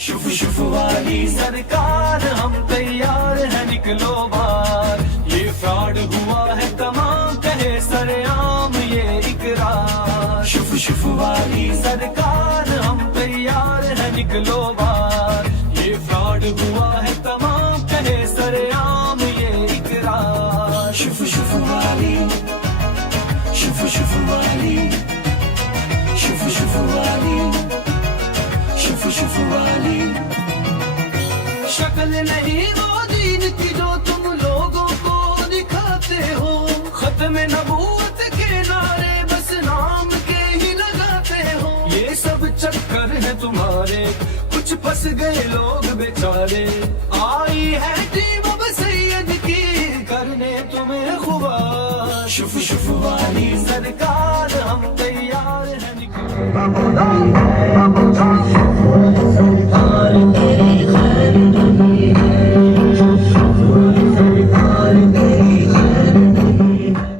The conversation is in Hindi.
शुफ शुफ वाली सरकार हम तैयार है निकलो बाहर। ये फ्रॉड हुआ है तमाम कहे सरेआम ये इकरार। शुफ शुफ वाली सरकार हम तैयार है निकलो बाहर। ये फ्रॉड हुआ है तमाम कहे सरेआम ये इकरार। शुफ शुफ वाली, शुफ शुफ वाली, शुफ शुफ वाली, शुफ शुफ वाली। शक्ल नहीं वो दीन की जो तुम लोगों को दिखाते हो। खत्म नबूवत के नारे बस नाम के ही लगाते हो। ये सब चक्कर है तुम्हारे, कुछ फंस गए लोग बेचारे। आई है टीम अब सैयद की करने तुम्हें खुबार। शुफ शुफ वाली सरकार हम तैयार है निकलो।